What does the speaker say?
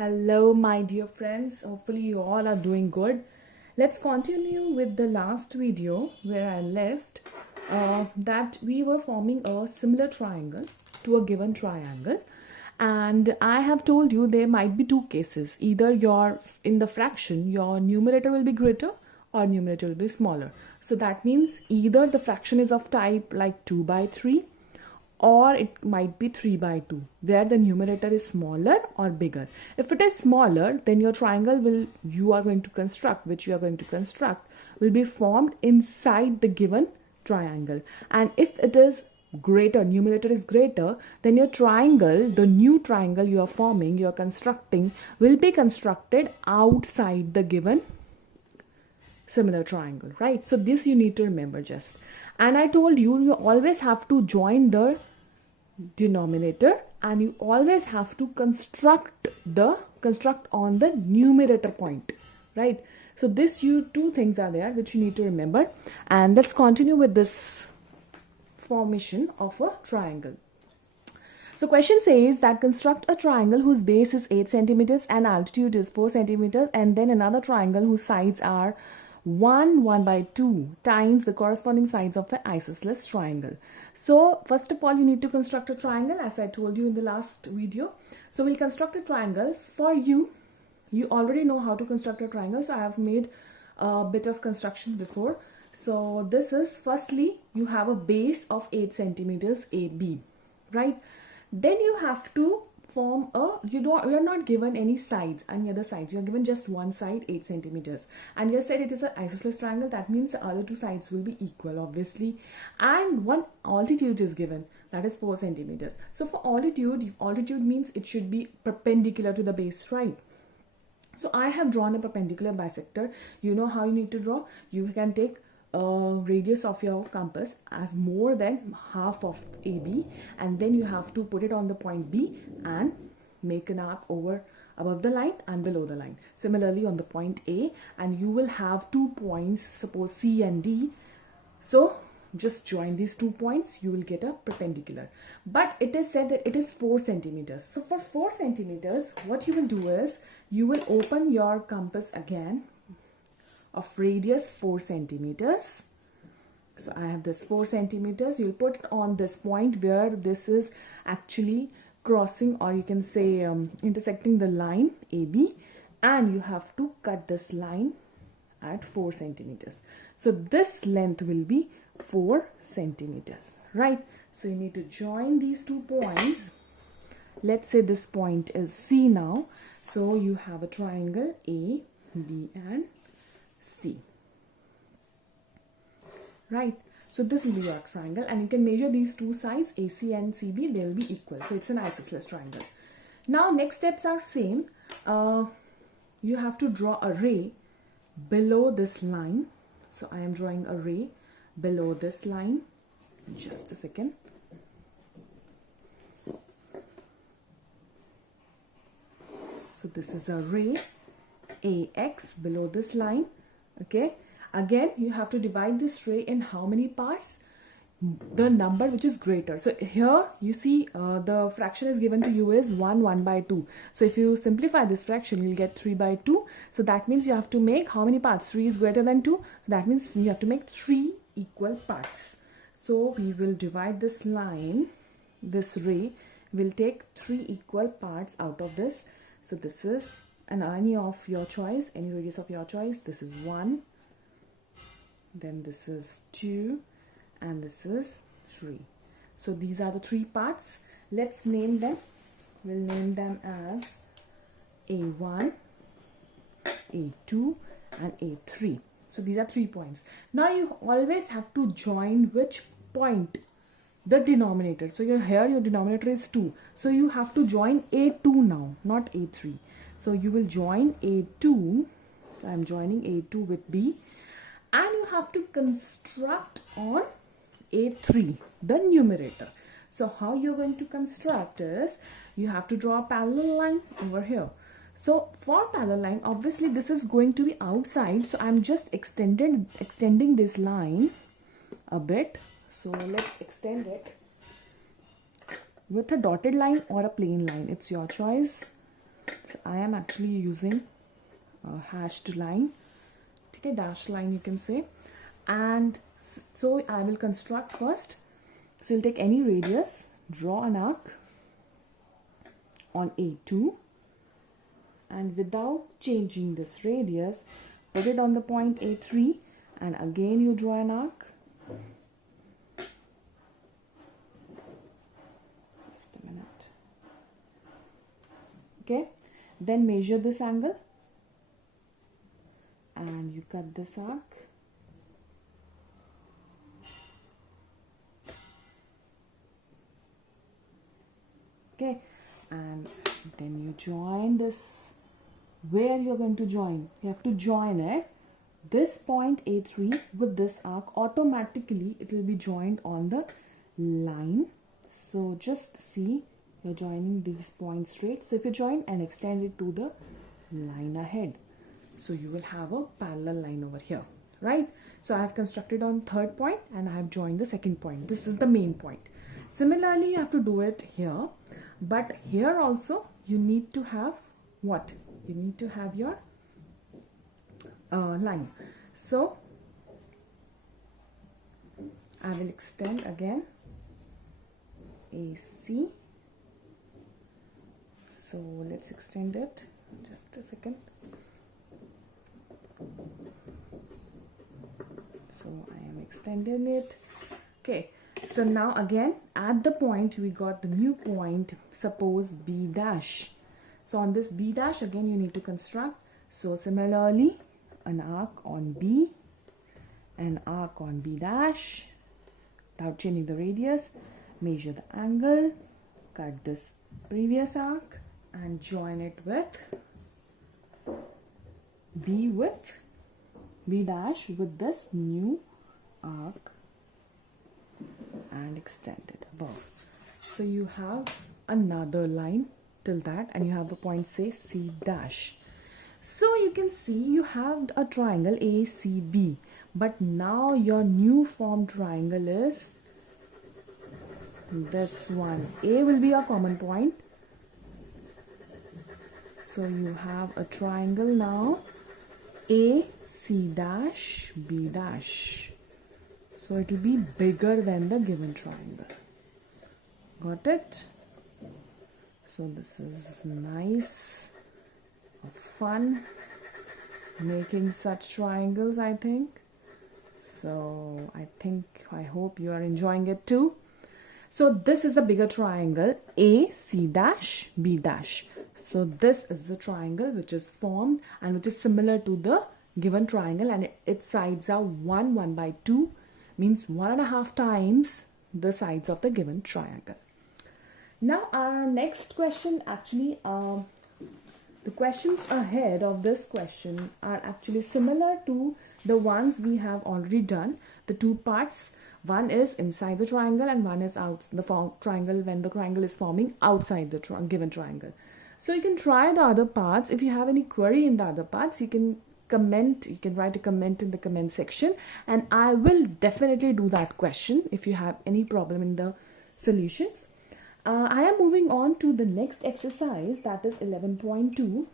Hello, my dear friends. Hopefully, you all are doing good. Let's continue with the last video where I left that we were forming a similar triangle to a given triangle. And I have told you there might be two cases. Either in the fraction, your numerator will be greater or numerator will be smaller. So that means either the fraction is of type like 2 by 3 or it might be 3 by 2 where the numerator is smaller or bigger. If it is smaller, then your triangle which you are going to construct will be formed inside the given triangle. And if it is greater, numerator is greater, then your triangle, the new triangle you are forming, you are constructing, will be constructed outside the given similar triangle, right? So this you need to remember just. And I told you, you always have to join the denominator and you always have to construct on the numerator point, right? So this two things are there which you need to remember. And let's continue with this formation of a triangle. So question says that construct a triangle whose base is 8 centimeters and altitude is 4 centimeters, and then another triangle whose sides are 1 by 2 times the corresponding sides of an isosceles triangle. So first of all, you need to construct a triangle as I told you in the last video. So we'll construct a triangle. For you already know how to construct a triangle, so I have made a bit of construction before. So this is, firstly you have a base of 8 centimeters AB, right? Then you have to form you are not given any sides, any other sides. You are given just one side, 8 centimeters, and you said it is an isosceles triangle. That means the other two sides will be equal, obviously, and one altitude is given, that is 4 centimeters. So for altitude means it should be perpendicular to the base, right? So I have drawn a perpendicular bisector. You know how you need to draw. You can take radius of your compass as more than half of AB, and then you have to put it on the point B and make an arc above the line and below the line. Similarly on the point A, and you will have 2 points, suppose C and D. So just join these 2 points, you will get a perpendicular. But it is said that it is 4 centimeters. So for 4 centimeters, what you will do is you will open your compass again of radius 4 centimeters. So I have this 4 centimeters. You'll put it on this point where this is actually crossing, or you can say intersecting the line AB, and you have to cut this line at 4 centimeters. So this length will be 4 centimeters, right? So you need to join these 2 points. Let's say this point is C now. So you have a triangle A, B and C, right? So this will be your triangle, and you can measure these two sides, AC and CB, they will be equal. So it's an isosceles triangle. Now next steps are same. You have to draw a ray below this line. So I am drawing a ray below this line. Just a second. So this is a ray AX below this line. Okay, again you have to divide this ray in how many parts? The number which is greater. So here you see the fraction is given to you is 1 by 2. So if you simplify this fraction, you'll get 3 by 2. So that means you have to make how many parts? 3 is greater than 2. So that means you have to make 3 equal parts. So we will divide this line, this ray will take 3 equal parts out of this. So this is any of your choice, any radius of your choice. This is 1, then this is 2, and this is 3. So these are the 3 parts. Let's name them. We'll name them as A1, A2 and A3. So these are 3 points. Now you always have to join which point? The denominator. So here your denominator is 2. So you have to join A2 now, not A3. So you will join A2. So I am joining A2 with B. And you have to construct on A3, the numerator. So how you're going to construct is, you have to draw a parallel line over here. So for parallel line, obviously this is going to be outside. So I'm just extending this line a bit. So let's extend it with a dotted line or a plain line. It's your choice. I am actually using a hashed line, okay, dash line you can say. And so I will construct first. So you'll take any radius, draw an arc on A2, and without changing this radius, put it on the point A3, and again you draw an arc. Just a minute. Okay, then measure this angle and you cut this arc. Okay, and then you join this. Where you're going to join, you have to join it, this point A3 with this arc. Automatically it will be joined on the line. So just see, you're joining these points straight. So if you join and extend it to the line ahead, so you will have a parallel line over here, right? So I have constructed on third point and I have joined the second point. This is the main point. Similarly, you have to do it here, but here also you need to have what? You need to have your line. So I will extend again AC. So let's extend it. Just a second. So I am extending it. Okay. So now again at the point we got the new point, suppose B dash. So on this B dash again you need to construct. So similarly an arc on B, an arc on B dash, without changing the radius, measure the angle, cut this previous arc and join it with B dash with this new arc and extend it above. So you have another line till that, and you have the point say C dash. So you can see you have a triangle ACB, but now your new formed triangle is this one. A will be a common point. So you have a triangle now AC dash B dash. So it will be bigger than the given triangle. Got it? So this is nice, fun making such triangles, I think. So I hope you are enjoying it too. So this is the bigger triangle AC dash B dash. So this is the triangle which is formed and which is similar to the given triangle, and its sides are 1 by 2, means 1.5 times the sides of the given triangle. Now our next question, actually the questions ahead of this question are actually similar to the ones we have already done. The two parts, one is inside the triangle and one is out the triangle when the triangle is forming outside the given triangle. So you can try the other parts. If you have any query in the other parts, you can comment, you can write a comment in the comment section, and I will definitely do that question if you have any problem in the solutions. I am moving on to the next exercise, that is 11.2,